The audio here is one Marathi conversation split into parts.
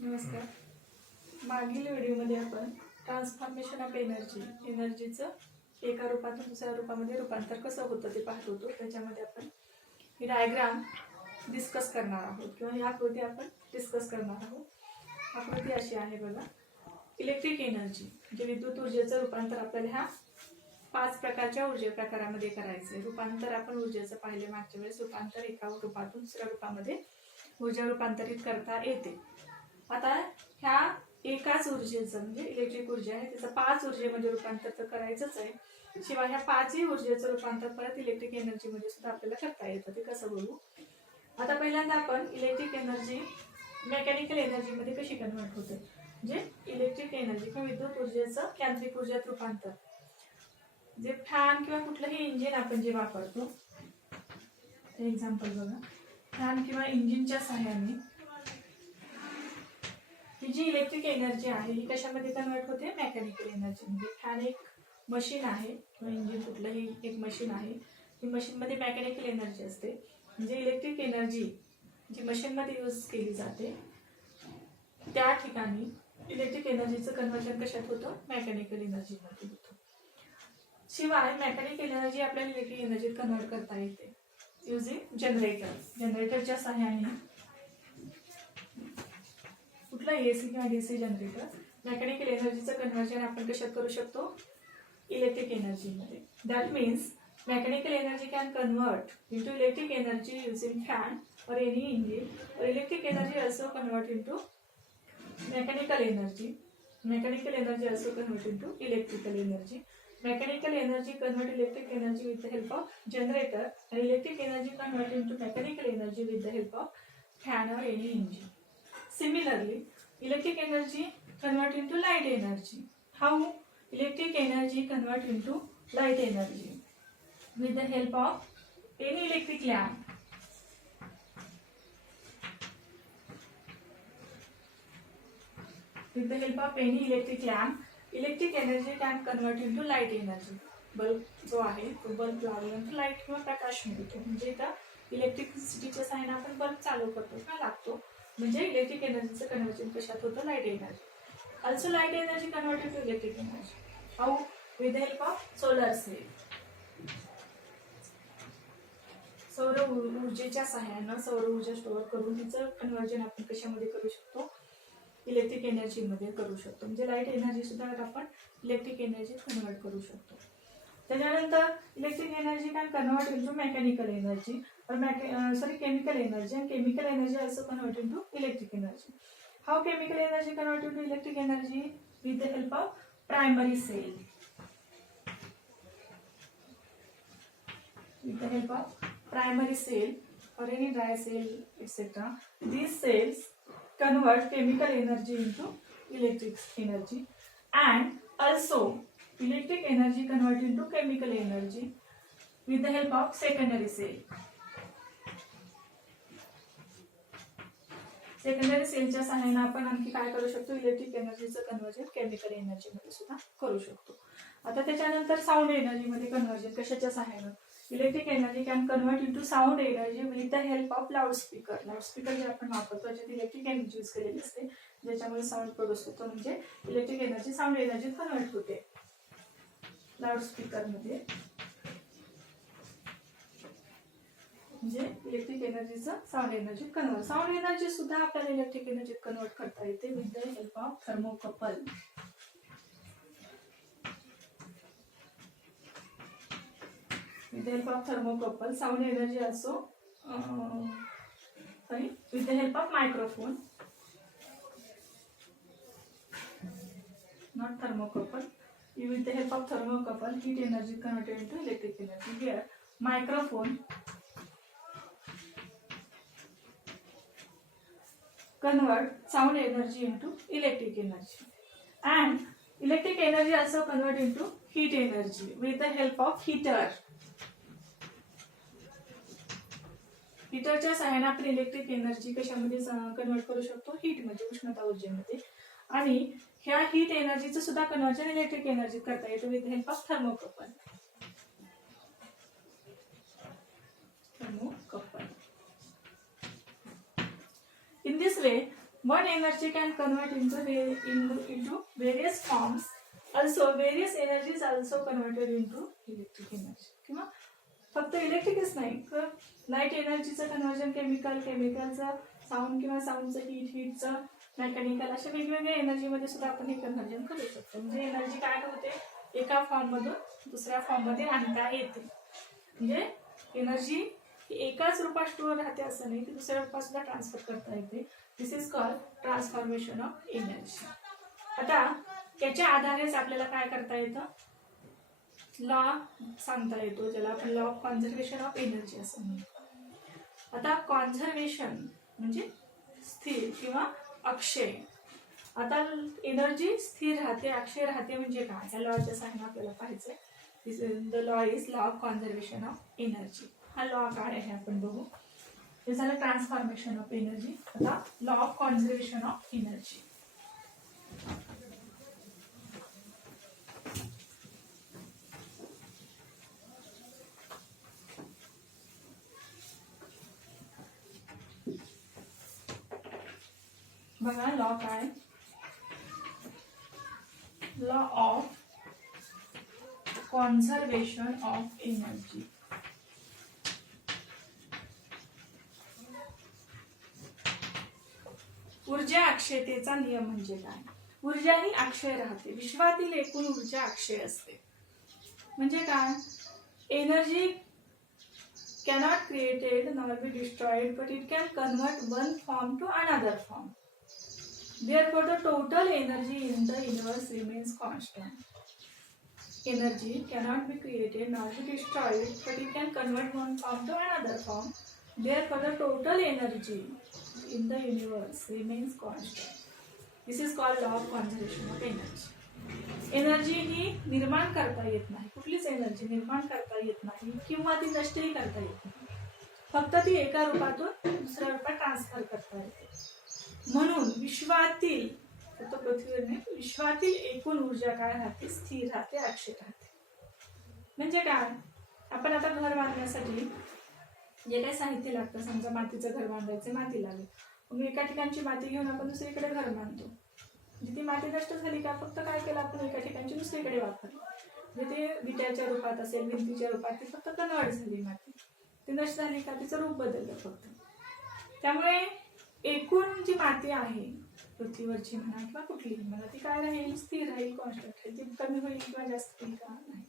नमस्कार. मागील व्हिडिओमध्ये आपण ट्रान्सफॉर्मेशन ऑफ एनर्जीचं एका रूपातून दुसऱ्या रूपामध्ये रूपांतर कसं होतं ते पाहत होतो. त्याच्यामध्ये आपण ही डायग्राम डिस्कस करणार आहोत किंवा ही आकृती आपण डिस्कस करणार आहोत. आकृती अशी आहे बघा. इलेक्ट्रिक एनर्जी म्हणजे विद्युत ऊर्जेचं रूपांतर आपल्याला ह्या 5 प्रकारच्या ऊर्जा प्रकारामध्ये करायचे. रूपांतर आपण ऊर्जेचं पाहिले मागच्या वेळेस. रूपांतर एका रूपातून दुसऱ्या रूपामध्ये ऊर्जा रूपांतरित करता येते. आता ह्या एकाच ऊर्जेचं म्हणजे इलेक्ट्रिक ऊर्जा आहे त्याचं 5 ऊर्जेमध्ये रूपांतर तर करायचंच आहे. शिवाय ह्या 5ही ऊर्जेचं रूपांतर परत इलेक्ट्रिक एनर्जीमध्ये सुद्धा आपल्याला करता येतं. ते कसं बघू. आता पहिल्यांदा आपण इलेक्ट्रिक एनर्जी मेकॅनिकल एनर्जीमध्ये कशी कन्वर्ट होते. म्हणजे इलेक्ट्रिक एनर्जी किंवा विद्युत ऊर्जेचं यांत्रिक ऊर्जेत रूपांतर. जे फॅन किंवा कुठलंही इंजिन आपण जे वापरतो, एक्झाम्पल बघा. फॅन किंवा इंजिनच्या सहाय्याने ही जी इलेक्ट्रिक एनर्जी आहे ही कशामध्ये कन्वर्ट होते. मेकॅनिकल एनर्जी म्हणजे फॅन एक मशीन आहे किंवा इंजिन कुठलंही एक मशीन आहे. ही मशीनमध्ये मेकॅनिकल एनर्जी असते. म्हणजे इलेक्ट्रिक एनर्जी जी मशीनमध्ये यूज केली जाते त्या ठिकाणी इलेक्ट्रिक एनर्जीचं कन्वर्जन कशात होतं. मेकॅनिकल एनर्जीमध्ये होतं. शिवाय मेकॅनिकल एनर्जी आपल्याला इलेक्ट्रिक एनर्जीत कन्वर्ट करता येते युजिंग जनरेटरच्या सहाय्याने. कुठला एसी किंवा डीसी जनरेटर. मेकॅनिकल एनर्जीचं कन्वर्जन आपण कशात करू शकतो. इलेक्ट्रिक एनर्जीमध्ये. That means mechanical energy can convert into electric energy using fan or any engine, or electric energy also convert into mechanical energy. Mechanical energy also convert into electrical energy. Mechanical energy convert electric energy with the help of generator, and electric energy convert into mechanical energy with the help of fan or any engine. Similarly, electric energy convert into light energy. How electric energy convert into light energy? With the help of any electric lamp. With the help of any electric lamp, electric energy can convert into light energy. Bulb जो आहे तो बल्ब लावल्यानंतर लाईट किंवा प्रकाश मिळतो. म्हणजे त्या इलेक्ट्रिसिटीच्या सहाय्याने आपण बल्ब चालू करतो किंवा लागतो. म्हणजे इलेक्ट्रिक एनर्जीचं कन्वर्जन कशात होतं. Light energy. Also light energy convert to electric energy. How. With the help of solar cell. सौर ऊर्जेच्या सहाय्यानं सौर ऊर्जा स्टोअर करून तिचं कन्वर्जन आपण कशामध्ये करू शकतो. इलेक्ट्रिक एनर्जीमध्ये करू शकतो. म्हणजे लाईट एनर्जी सुद्धा आपण इलेक्ट्रिक एनर्जीत कन्वर्ट करू शकतो. त्याच्यानंतर electric energy can convert into mechanical energy chemical energy. And chemical energy also convert into electric energy. How chemical energy convert into electric energy. With the help of primary cell. With the help of primary cell or any dry cell etc. These cells convert chemical energy into electric energy, and also electric energy convert into chemical energy with the help of secondary cell. Secondary सेलच्या सहाय्याने आपण आणखी काय करू शकतो. इलेक्ट्रिक एनर्जीचं कन्वर्जन केमिकल एनर्जीमध्ये सुद्धा करू शकतो. आता त्याच्यानंतर साऊंड एनर्जीमध्ये कन्वर्जन कशाच्या सहाय्याने. Electric energy can convert into sound energy with the help of loudspeaker. Loudspeaker जे आपण वापरतो त्याच्यात इलेक्ट्रिक एनर्जी यूज केलेली असते ज्याच्यामुळे साऊंड प्रोड्यूस होतो. म्हणजे इलेक्ट्रिक एनर्जी साऊंड एनर्जीत कन्वर्ट होते लाऊडस्पीकरमध्ये. म्हणजे इलेक्ट्रिक एनर्जीचं साऊंड एनर्जीत कन्वर्ट. साऊंड एनर्जी सुद्धा आपल्याला इलेक्ट्रिक एनर्जीत कन्वर्ट करता येते with the help of thermocouple. With the help of thermocouple, sound energy also with the help of microphone, not thermocouple. With the help of thermocouple, heat energy converted into electric energy. Here, microphone convert sound energy into electric energy, and electric energy also convert into heat energy with the help of heater. हीटरच्या सहाय्याने आपण इलेक्ट्रिक एनर्जी कशामध्ये कन्वर्ट करू शकतो. हीटमध्ये, उष्णता ऊर्जेमध्ये. आणि ह्या हीट एनर्जीचं सुद्धा कन्वर्जन इलेक्ट्रिक एनर्जीत करता येतं with help of thermocouple. In this way, One energy can convert into various forms. Also, various energies also converted into electric energy. किंवा फक्त इलेक्ट्रिकच नाही तर लाईट एनर्जीचं कन्व्हर्जन केमिकलचं साऊंड किंवा साऊंडचं हीटचं मेकॅनिकल अशा वेगवेगळ्या एनर्जीमध्ये सुद्धा आपण हे कन्व्हर्जन करू शकतो. म्हणजे एनर्जी काय होते एका फॉर्ममधून दुसऱ्या फॉर्ममध्ये आणता येते. म्हणजे एनर्जी एकाच रूपात स्टोअर राहते असं नाही, ती दुसऱ्या रूपात सुद्धा ट्रान्सफर करता येते. This is called transformation of energy. आता याच्या आधारेच आपल्याला काय करता येतं, लॉ सांगता येतो, ज्याला आपण law of conservation of energy असं म्हणतो. आता कॉन्झर्वेशन म्हणजे स्थिर किंवा अक्षय. आता एनर्जी स्थिर राहते अक्षय राहते म्हणजे काय, या लॉच्या साहाय्याने आपल्याला पाहायचंय. The law is law of conservation of energy. हा लॉ काय आहे आपण बघू. हे झालं ट्रान्सफॉर्मेशन ऑफ एनर्जी. आता law of conservation of energy. बघा लॉ काय, law of conservation of energy. ऊर्जा अक्षयतेचा नियम म्हणजे काय. ऊर्जा ही अक्षय राहते. विश्वातील एकूण ऊर्जा अक्षय असते. म्हणजे काय, energy cannot created nor be destroyed, but it can convert one form to another form. Therefore, the total energy in the universe remains constant. Energy cannot be created nor be destroyed, but it can convert one form to another form. Therefore, the total energy in the universe remains constant. This is called law of conservation of energy. Energy ही निर्माण करता येत नाही, कुठलीच एनर्जी निर्माण करता येत नाही किंवा ती नष्टही करता येत नाही. फक्त ती एका रूपातून दुसऱ्या रूपात ट्रान्सफर करता येते. म्हणून विश्वातील, फक्त पृथ्वीवर नाही, विश्वातील एकूण ऊर्जा काय राहते, स्थिर राहते, अक्षय राहते. म्हणजे काय, आपण आता घर बांधण्यासाठी जे काही साहित्य लागतं, समजा मातीचं घर बांधायचं, माती लागेल, मग एका ठिकाणची माती घेऊन आपण दुसरीकडे घर बांधतो. म्हणजे ती माती नष्ट झाली का, फक्त काय केलं आपण एका ठिकाणची दुसरीकडे वापरली. म्हणजे ते विट्याच्या रूपात असेल, भिंतीच्या रूपात, ती फक्त कन्वर्ट झाली माती. ती नष्ट झाली का, तिचं रूप बदललं फक्त. त्यामुळे एकूण जी माती आहे पृथ्वीवरची म्हणा किंवा कुठलीही म्हणा, ती काय राहील, स्थिर राहील, कॉन्स्टंट राहील. ती कमी होईल किंवा जास्त होईल का, नाही.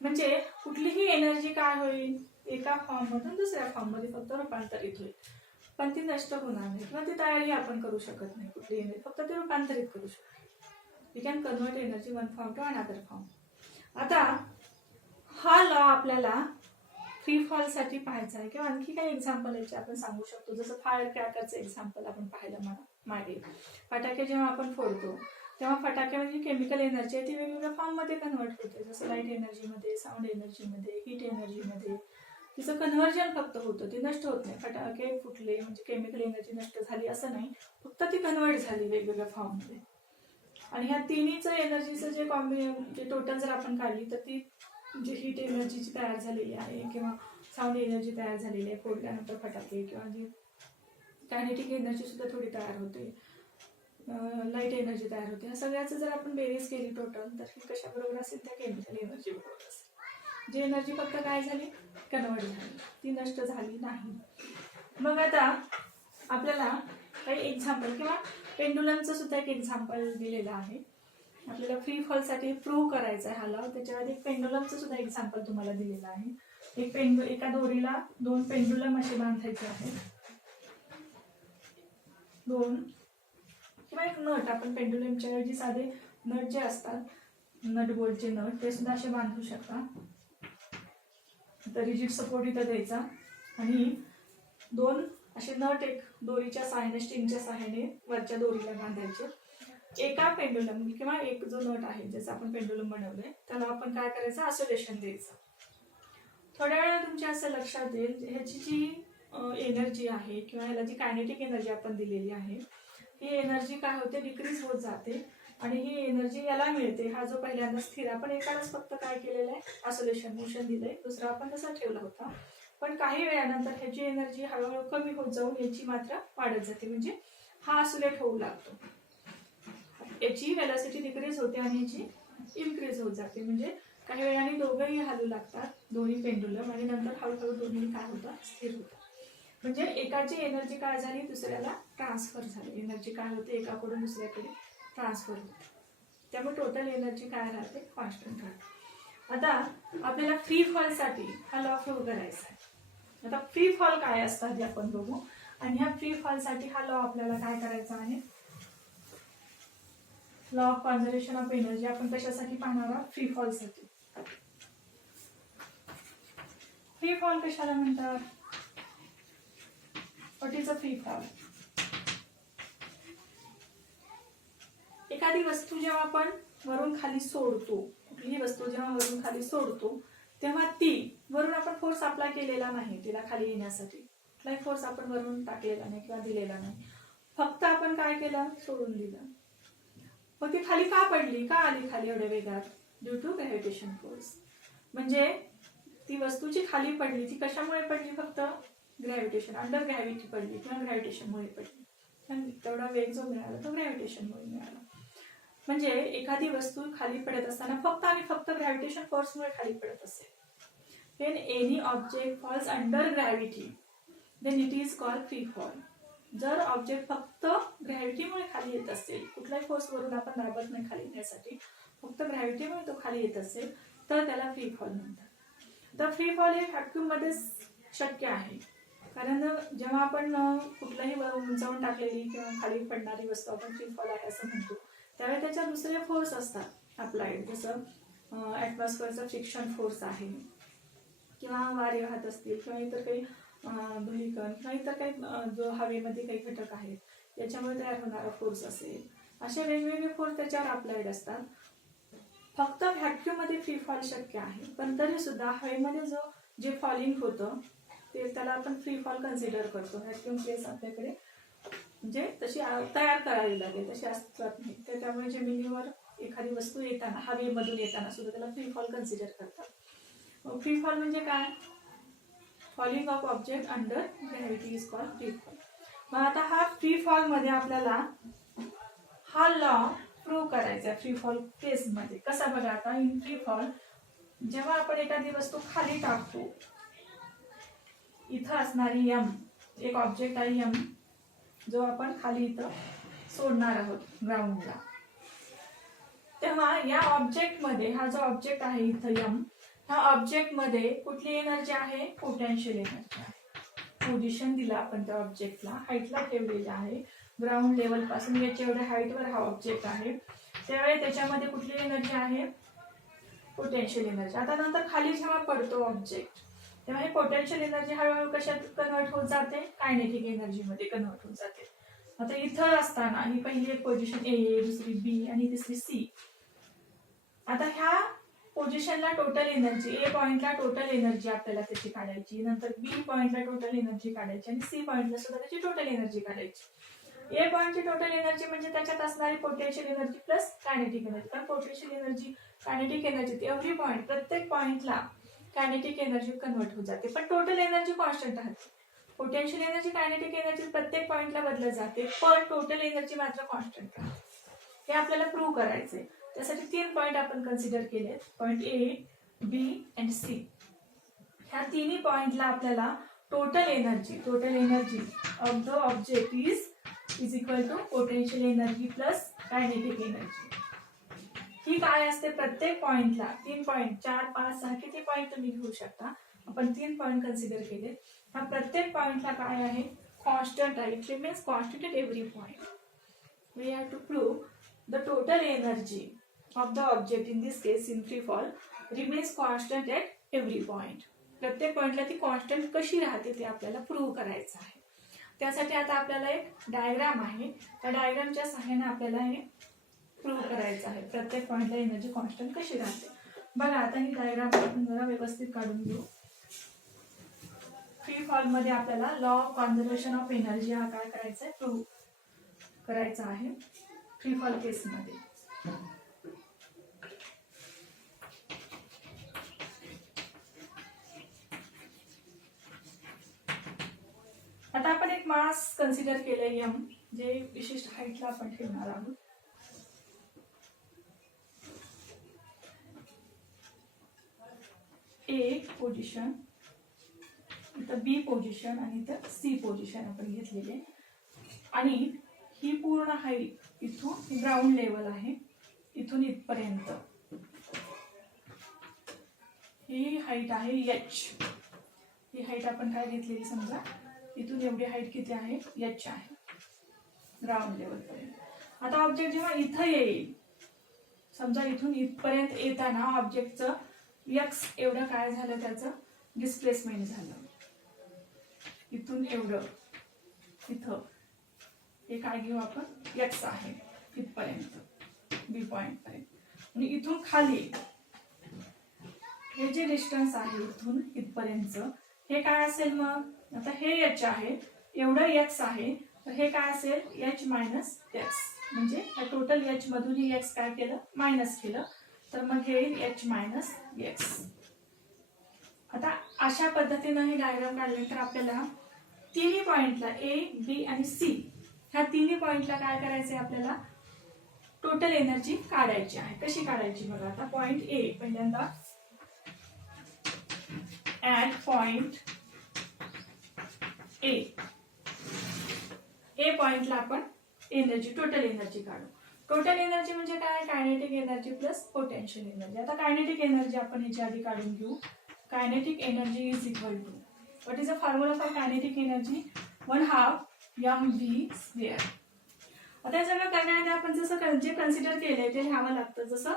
म्हणजे कुठलीही एनर्जी काय होईल, एका फॉर्म मधून दुसऱ्या फॉर्म मध्ये फक्त रूपांतरित होईल, पण ती नष्ट होणार नाही किंवा ती तयारी आपण करू शकत नाही. कुठली एनर्जी फक्त ती रूपांतरित करू शकतो. We can convert energy one form to another form. आता हा लॉ आपल्याला फ्री फॉल साठी पाहायचा आहे किंवा आणखी काही एक्झाम्पल याचे आपण सांगू शकतो. जसं फायर क्रॅकरचं एक्झाम्पल आपण पाहिलं मागे. फटाके जेव्हा आपण फोडतो तेव्हा फटाक्यामध्ये जी केमिकल एनर्जी आहे ती वेगवेगळ्या फॉर्म मध्ये कन्वर्ट होते. जसं लाईट एनर्जीमध्ये, साऊंड एनर्जीमध्ये, हीट एनर्जीमध्ये. तिचं कन्व्हर्जन फक्त होतं, ती नष्ट होत नाही. फटाके फुटले म्हणजे केमिकल एनर्जी नष्ट झाली असं नाही, फक्त ती कन्वर्ट झाली वेगवेगळ्या फॉर्ममध्ये. आणि ह्या तिन्हीचं एनर्जीचं जे टोटल जर आपण काढली तर ती जी हीट एनर्जीची तयार झालेली आहे किंवा साऊंड एनर्जी तयार झालेली आहे फोडल्यानंतर फटाके, किंवा जी कायनेटिक एनर्जी सुद्धा थोडी तयार होते, लाईट एनर्जी तयार होते, ह्या सगळ्याचं जर आपण बेरीज केली टोटल तर ही कशाबरोबर असेल, त्या केमिकल एनर्जी बरोबर असेल. जी एनर्जी फक्त काय झाली, कन्वर्ट झाली, ती नष्ट झाली नाही. मग आता आपल्याला काही एक्झाम्पल किंवा पेंडुलमचं सुद्धा एक एक्झाम्पल दिलेलं आहे. आपल्याला फ्री फॉल साठी प्रूव्ह करायचं आहे हा लॉ. त्याच्यावर एक पेंडुलमचं सुद्धा एक्झाम्पल तुम्हाला दिलेलं आहे. एका दोरीला दोन पेंडुलम असे बांधायचे आहेत. दोन किंवा एक नट, आपण पेंडुलमच्या ऐवजी साधे नट जे असतात, नट बोल्टचे नट, ते सुद्धा असे बांधू शकता. तर रिजिड सपोर्ट इथं द्यायचा आणि दोन असे नट एक दोरीच्या सहाय्याने, स्ट्रिंगच्या सहाय्याने वरच्या दोरीला बांधायचे. एका पेंडुलम किंवा एक जो नट आहे ज्याचा आपण पेंडुलम बनवलंय त्याला आपण काय करायचं, आयसोलेशन द्यायचं. थोड्या वेळा तुमच्या असं लक्षात येईल, ह्याची जी एनर्जी आहे किंवा ह्याला जी कायनेटिक एनर्जी आपण दिलेली आहे, ही एनर्जी काय होते, डिक्रीज होत जाते आणि ही एनर्जी याला मिळते. हा जो पहिल्यांदा स्थिर, आपण एकालाच फक्त काय केलेलं आहे, आयसोलेशन मोशन दिलंय, दुसरा आपण तसा ठेवला होता. पण काही वेळानंतर ह्याची एनर्जी हळूहळू कमी होत जाऊन याची मात्रा वाढत जाते. म्हणजे हा ऑसिलेट होऊ लागतो. याची व्हेलॉसिटी डिक्रीज होते आणि याची इन्क्रीज होत जाते. म्हणजे काही वेळाने दोघंही हलू लागतात, दोन्ही पेंडुलम, आणि नंतर हळूहळू दोन्ही काय होतं, स्थिर होतं. म्हणजे एकाची एनर्जी काय झाली, दुसऱ्याला ट्रान्सफर झाली. एनर्जी काय होते, एकाकडून दुसऱ्याकडे ट्रान्सफर होते. त्यामुळे टोटल एनर्जी काय राहते, कॉन्स्टंट राहते. आता आपल्याला फ्री फॉल साठी हा लॉ प्रूव्ह करायचा आहे. आता फ्री फॉल काय असतात हे आपण बघू. आणि ह्या फ्री फॉल साठी हा लॉ आपल्याला काय करायचा आहे, law of conservation of energy आपण कशासाठी पाहणार आहोत, फ्री फॉल साठी. फ्री फॉल कशाला म्हणतात, what is a free fall? एखादी वस्तू जेव्हा आपण वरून खाली सोडतो, कुठलीही वस्तू जेव्हा वरून खाली सोडतो, तेव्हा ती वरून आपण फोर्स अप्लाय केलेला नाही तिला खाली येण्यासाठी, कुठलाही फोर्स आपण वरून टाकलेला नाही किंवा दिलेला नाही, फक्त आपण काय केलं, सोडून दिलं. मग ती खाली का पडली, का आली खाली एवढ्या वेगात, ड्यू टू ग्रॅव्हिटेशन फोर्स. म्हणजे ती वस्तूची खाली पडली, ती कशामुळे पडली, फक्त ग्रॅव्हिटेशन, अंडर ग्रॅव्हिटी पडली किंवा ग्रॅव्हिटेशनमुळे पडली. तेवढा वेग जो मिळाला तो ग्रॅव्हिटेशनमुळे मिळाला. म्हणजे एखादी वस्तू खाली पडत असताना फक्त आणि फक्त ग्रॅव्हिटेशन फोर्समुळे खाली पडत असेल. When any object falls under gravity, then it is called free fall. जर ऑब्जेक्ट फक्त ग्रॅव्हिटीमुळे खाली येत असेल, कुठल्याही फोर्स वरून आपण दाबत नाही खाली येण्यासाठी, फक्त ग्रॅव्हिटीमुळे तो खाली येत असेल, तर त्याला फ्री फॉल म्हणतात. तर फ्री फॉल हे व्हॅक्यूम मध्ये शक्य आहे. कारण जेव्हा आपण कुठलाही उंचावून टाकलेली किंवा खाली पडणारी वस्तू आपण फ्री फॉल आहे असं म्हणतो, त्यावेळी त्याच्या दुसरे फोर्स असतात अप्लाइड, जसं ॲटमॉस्फिअरचा फ्रिक्शन फोर्स आहे, किंवा वारे वाहत असतील, किंवा इतर काही धुळीकण किंवा इतर काही जो हवेमध्ये काही घटक आहेत त्याच्यामुळे तयार होणारा फोर्स असेल, असे वेगवेगळे फोर्स त्याच्यावर अप्लाइड असतात. फक्त व्हॅक्यूम मध्ये फ्री फॉल शक्य आहे, पण तरी सुद्धा हवेमध्ये जे फॉलिंग होतं ते त्याला आपण फ्री फॉल कन्सिडर करतो. व्हॅक्यूम केस आपल्याकडे म्हणजे तशी तयार करावी लागेल, तशी अस्तित्वात नाही. त्यामुळे जमिनीवर एखादी वस्तू येताना, हवेमधून येताना सुद्धा त्याला फ्री फॉल कन्सिडर करतात. फ्री फॉल म्हणजे काय, falling of object under gravity is called free fall. मग आता हा फ्री फॉल मध्ये आपल्याला हा लॉ प्रूव्ह करायचा फ्री फॉल केस मध्ये. कसा बघा, आता इन फ्री फॉल जेव्हा आपण एखादी वस्तू खाली टाकतो, इथं असणारी एम, एक ऑब्जेक्ट आहे एम, जो आपण खाली इथं सोडणार आहोत ग्राउंडला, तेव्हा या ऑब्जेक्ट मध्ये, हा जो ऑब्जेक्ट आहे इथं एम, ह्या ऑब्जेक्ट मध्ये कुठली एनर्जी आहे, पोटेन्शियल एनर्जी आहे. पोझिशन दिला आपण त्या ऑब्जेक्टला, हाईटला ठेवलेला आहे, ग्राउंड लेवल पासून याच्या एवढ्या हाईटवर हा ऑब्जेक्ट आहे, त्यावेळी त्याच्यामध्ये कुठली एनर्जी आहे, पोटेन्शियल एनर्जी. आता नंतर खाली जेव्हा पडतो ऑब्जेक्ट, तेव्हा ही पोटेन्शियल एनर्जी हळूहळू कशात कन्वर्ट होत जाते, कायनेटिक एनर्जी मध्ये कन्वर्ट होत जाते. आता इथं असताना ही पहिली एक पोझिशन ए, दुसरी बी आणि तिसरी सी. आता ह्या पोझिशनला टोटल एनर्जी, ए पॉइंटला टोटल एनर्जी आपल्याला त्याची काढायची, नंतर बी पॉइंटला टोटल एनर्जी काढायची आणि सी पॉइंटला सुद्धा त्याची टोटल एनर्जी काढायची. ए पॉइंटची टोटल एनर्जी म्हणजे त्याच्यात असणारी potential energy plus kinetic energy. कारण potential energy, kinetic energy every point, प्रत्येक पॉइंटला कायनेटिक एनर्जी कन्वर्ट होत जाते, पण टोटल एनर्जी कॉन्स्टंट राहते. पोटेन्शियल एनर्जी, कायनेटिक एनर्जी प्रत्येक पॉइंटला बदलत जाते, पण टोटल एनर्जी मात्र कॉन्स्टंट राहते. हे आपल्याला प्रूव्ह करायचंय. त्यासाठी 3 पॉइंट आपण कन्सिडर केले, point A, B and C. ह्या तिन्ही पॉइंटला आपल्याला total energy of the object is equal to potential energy plus kinetic energy. ही काय असते, प्रत्येक पॉइंटला 3 पॉइंट, 4, 5, 6 किती पॉइंट तुम्ही घेऊ शकता, आपण 3 पॉइंट कन्सिडर केले. हा प्रत्येक पॉइंटला काय आहे, कॉन्स्टंट आहे. It remains constant at every point. We have to prove the total energy of the object, in this case in free fall, remains constant at every point. प्रत्येक पॉइंटला ती कॉन्स्टंट कशी राहते ते आपल्याला प्रूव्ह करायचं आहे. त्यासाठी आता आपल्याला एक डायग्राम आहे, त्या डायग्रामच्या सहाय्याने आपल्याला हे प्रूव्ह करायचं आहे, प्रत्येक पॉइंटला एनर्जी कॉन्स्टंट कशी राहते. बघा, आता ही डायग्राम आपण जरा व्यवस्थित काढून घेऊ. फ्री फॉल मध्ये आपल्याला law of conservation of energy हा काय करायचा आहे, प्रूव्ह करायचा आहे फ्री फॉल केस मध्ये. आता आपण एक मास कन्सिडर केलंय एम, जे विशिष्ट हाईटला आपण ठेवणार आहोत. ए पोझिशन, इथं बी पोझिशन आणि इथं सी पोझिशन आपण घेतलेली आहे. आणि ही पूर्ण हाईट इथून ग्राउंड लेवल आहे, इथून इथपर्यंत ही हाईट आहे एच. ही हाईट आपण काय घेतलेली समजा, इथून एवढी हाईट किती आहे, एच आहे ग्राउंड लेवल पर्यंत. आता ऑब्जेक्ट जेव्हा इथं येईल, समजा इथून इथपर्यंत येताना ऑब्जेक्टचं एक्स एवढं काय झालं, त्याचं डिस्प्लेसमेंट झालं. इथून एवढं इथं हे काय घेऊ आपण, एक्स आहे इथपर्यंत बी पॉइंट पर्यंत. आणि इथून खाली हे जे डिस्टन्स आहे इथून इथपर्यंत हे काय असेल, मग आता हे एच आहे, एवढं एक्स आहे, तर हे काय असेल, एच मायनस एक्स. म्हणजे टोटल एच मधून ही एक्स काय केलं, मायनस केलं, तर मग हे येईल एच मायनस एक्स. आता अशा पद्धतीनं हे डायग्राम काढल्यानंतर आपल्याला तिन्ही पॉइंटला ए बी आणि सी ह्या तिन्ही पॉइंटला काय करायचंय, आपल्याला टोटल एनर्जी काढायची आहे. कशी काढायची बघा. आता पॉइंट ए पहिल्यांदा ऍट पॉइंट ए पॉइंटला आपण एनर्जी टोटल एनर्जी काढू. टोटल एनर्जी म्हणजे काय, kinetic energy plus potential energy. आता कायनेटिक एनर्जी आपण ह्याच्या आधी काढून घेऊ. Kinetic energy is equal to, what is the formula for kinetic energy, 1/2 mv². आता हे सगळं करण्याआधी आपण जसं जे कन्सिडर केलंय ते लिहावं लागतं. जसं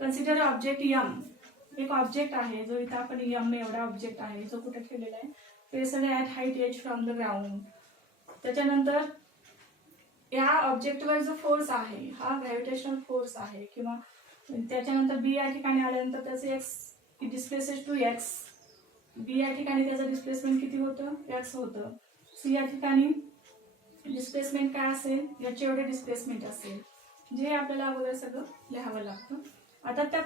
कन्सिडर ऑब्जेक्ट यम, एक ऑब्जेक्ट आहे जो इथं आपण यम एवढा ऑब्जेक्ट आहे जो कुठे ठेवलेला आहे, placed at height H from the ground. त्याच्यानंतर या ऑब्जेक्टवर जो फोर्स आहे हा ग्रॅव्हिटेशनल फोर्स आहे, किंवा त्याच्यानंतर बी या ठिकाणी आल्यानंतर त्याचे एक्स डिस्प्लेसेस टू एक्स. बी या ठिकाणी त्याचं डिस्प्लेसमेंट किती होतं, एक्स होतं. सी या ठिकाणी डिस्प्लेसमेंट काय असेल, याचे एवढे डिस्प्लेसमेंट असेल, जे आपल्याला अगोदर सगळं लिहावं लागतं. आता त्या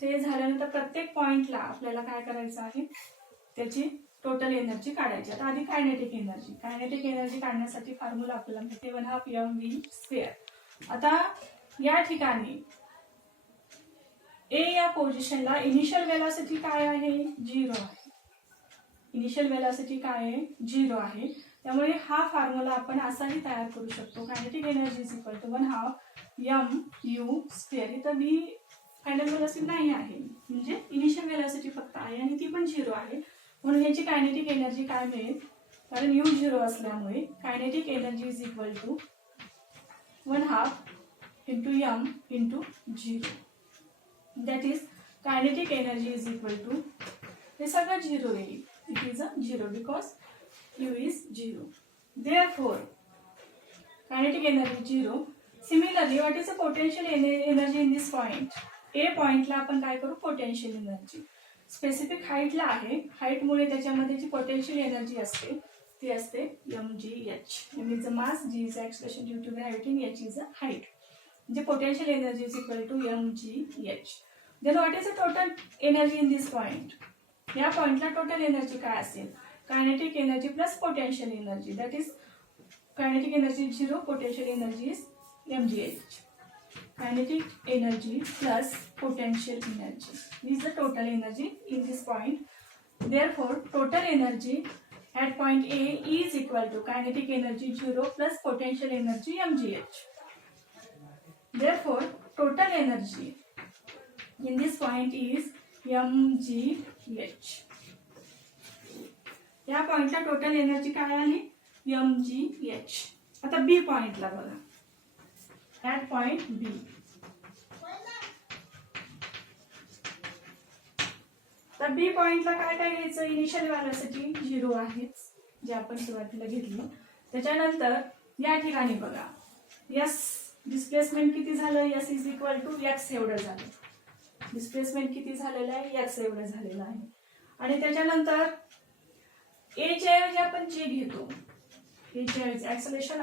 हे झाल्यानंतर प्रत्येक पॉइंटला आपल्याला काय करायचं आहे, त्याची टोटल एनर्जी काढायची. आता आधी कायनेटिक एनर्जी. कायनेटिक एनर्जी काढण्यासाठी फॉर्म्युला आपल्याला माहिती, 1/2 mv². आता या ठिकाणी ए या पोझिशनला इनिशियल वेलॉसिटी काय आहे, 0 आहे. इनिशियल वेलॉसिटी काय आहे, 0 आहे. त्यामुळे हा फॉर्म्युला आपण असाही तयार करू शकतो. Kinetic energy is equal to 1/2 mv². इथं बी फायनल वेलॉसिटी नाही आहे, म्हणजे इनिशियल वेलॉसिटी फक्त आहे आणि ती पण 0 आहे. म्हणून याची कायनेटिक एनर्जी काय मिळेल, कारण u 0 असल्यामुळे kinetic energy is equal to 1/2 × m × 0. That is kinetic energy is equal to, हे सगळं 0 येईल. It is a 0 because u is 0. Therefore, kinetic energy 0. Similarly, what is the potential energy in this point? A पॉइंटला आपण काय करू, पोटेन्शियल एनर्जी. स्पेसिफिक हाईटला आहे, हाईटमुळे त्याच्यामध्ये जी पोटेन्शियल एनर्जी असते ती असते mgh. m is the mass, g is the acceleration due to gravity, and h is the height. म्हणजे potential energy is equal to mgh. Then what is the total energy in this point? या पॉइंटला टोटल एनर्जी काय असेल, kinetic energy plus potential energy. That is kinetic energy 0, potential energy is mgh. Kinetic energy plus potential energy is the total energy in this point. Therefore, total energy at point A is equal to kinetic energy 0 plus potential energy mgh. Therefore, total energy in this point is mgh. या पॉइंटला टोटल एनर्जी काय आली, mgh. आता बी पॉइंटला बघा, ऍट पॉइंट बी. तर बी पॉइंटला काय काय घ्यायचं, इनिशियल वेलॉसिटी 0 आहेच जे आपण सुरुवातीला घेतली. त्याच्यानंतर या ठिकाणी बघा, एस डिस्प्लेसमेंट किती झालं, S is equal to X एवढं झालं. डिस्प्लेसमेंट किती झालेलं आहे, एक्स एवढं झालेलं आहे. आणि त्याच्यानंतर ए च्या ऐवजी आपण जी घेतो. ए च्या ऐवजी ऍक्सेलरेशन,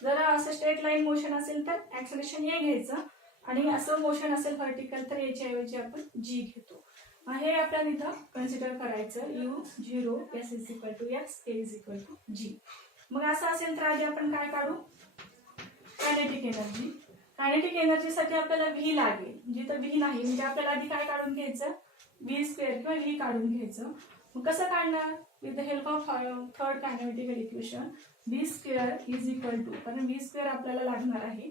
जर असं स्ट्रेट लाईन मोशन असेल तर ऍक्सेलरेशन ए घ्यायचं, आणि असं मोशन असेल व्हर्टिकल तर ए च्या ऐवजी आपण जी घेतो. हे आपल्याला इथं कन्सिडर करायचं, u 0, s is equal to x, a is equal to g. मग असं असेल तर आधी आपण काय काढू, कायनेटिक एनर्जी. कायनेटिक एनर्जीसाठी आपल्याला व्ही लागेल. जिथं व्ही नाही म्हणजे आपल्याला आधी काय काढून घ्यायचं, व्ही स्क्वेअर किंवा व्ही काढून घ्यायचं. मग कसं काढणार, with the help of third kinetical equation. V square is equal to, कारण व्ही स्क्वेअर आपल्याला लागणार आहे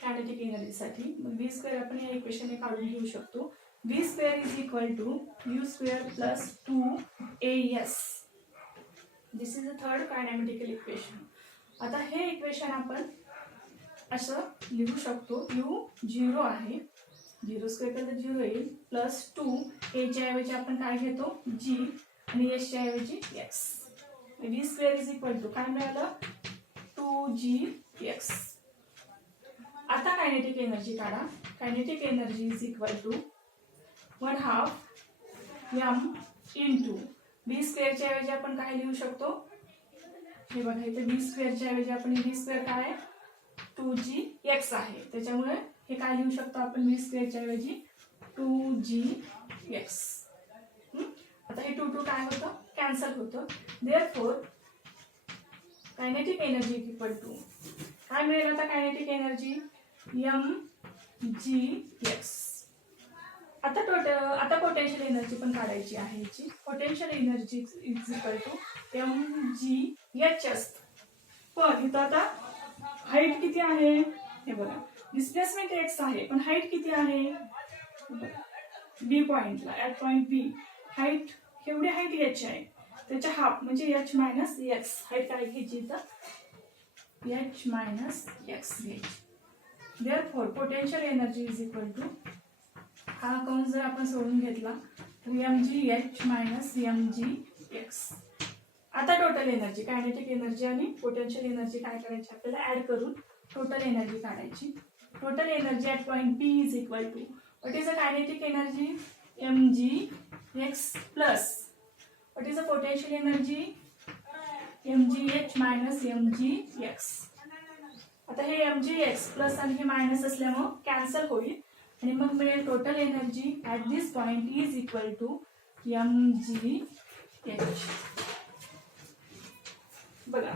कायनेटिक एनर्जीसाठी. मग व्ही स्क्वेअर आपण या इक्वेशनने काढून घेऊ शकतो. V square is equal to u square plus 2as. This is the third kinetical equation. आता हे इक्वेशन आपण असं लिहू शकतो. यू 0 आहे, 0 स्क्वेअर केलं तर 0 येईल, प्लस 2 a च्या ऐवजी आपण काय घेतो, g, आणि s च्या ऐवजी x. V square is equal to काय मिळालं, 2gx. आता कायनेटिक एनर्जी काढा. Kinetic energy is equal to 1/2 m into v स्क्वेअरच्या ऐवजी आपण काय लिहू शकतो, हे बघा इथे व्ही स्क्वेअरच्या ऐवजी आपण व्ही स्क्वेअर काय 2gx आहे, त्याच्यामुळे हे काय लिहू शकतो आपण व्ही स्क्वेअरच्या ऐवजी 2gx. आता हे 2 काय होतं, कॅन्सल होतं. Therefore kinetic energy equal to काय मिळेल आता, कायनेटिक एनर्जी mgx. आता पोटेन्शियल एनर्जी पण काढायची आहे. याची potential energy is equal to mgh असतं. पण इथं आता हाईट किती आहे, हे बघा, डिस्प्लेसमेंट x आहे पण हाईट किती आहे, बी पॉइंटला, ऍट पॉइंट बी हाईट, एवढी हाईट h आहे, त्याच्या हाफ म्हणजे h मायनस x. हाईट काय घ्यायची इथं, h मायनस x घ्यायची. Therefore potential energy is equal to, हा कंस जर आपण सोडून घेतला तर mgh मायनस mgx. आता टोटल एनर्जी, कायनेटिक एनर्जी आणि पोटेन्शियल एनर्जी काय करायची आपल्याला, ऍड करून टोटल एनर्जी काढायची. Total energy at point B is equal to what is a kinetic energy, mgx plus what is a potential energy, mgh minus mgx. आता हे mgx प्लस आणि हे मायनस असल्यामुळे कॅन्सल होईल आणि मग मिळेल total energy at this point is equal to mgh. बघा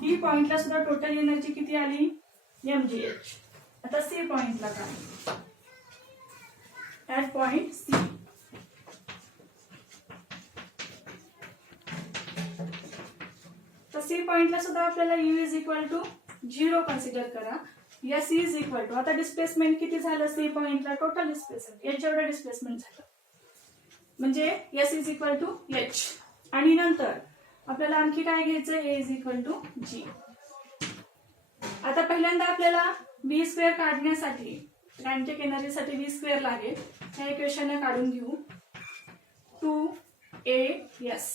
बी पॉइंटला सुद्धा टोटल एनर्जी किती आली, mgh. आता सी पॉइंटला काय, ऍट पॉइंट सी, तर सी पॉइंटला सुद्धा आपल्याला u is equal to 0 consider करा. s इज इक्वल टू, आता डिस्प्लेसमेंट किती झालं सी पॉइंटला, टोटल डिस्प्लेसमेंट h एवढं डिस्प्लेसमेंट झालं, म्हणजे s is equal to h. आणि नंतर आपल्याला आणखी काय घ्यायचं, a is equal to g. आता पहिल्यांदा आपल्याला v स्क्वेअर काढण्यासाठी, कायनेटिक एनर्जीसाठी v स्क्वेअर लागेल. ह्या इक्वेशन काढून घेऊ. 2as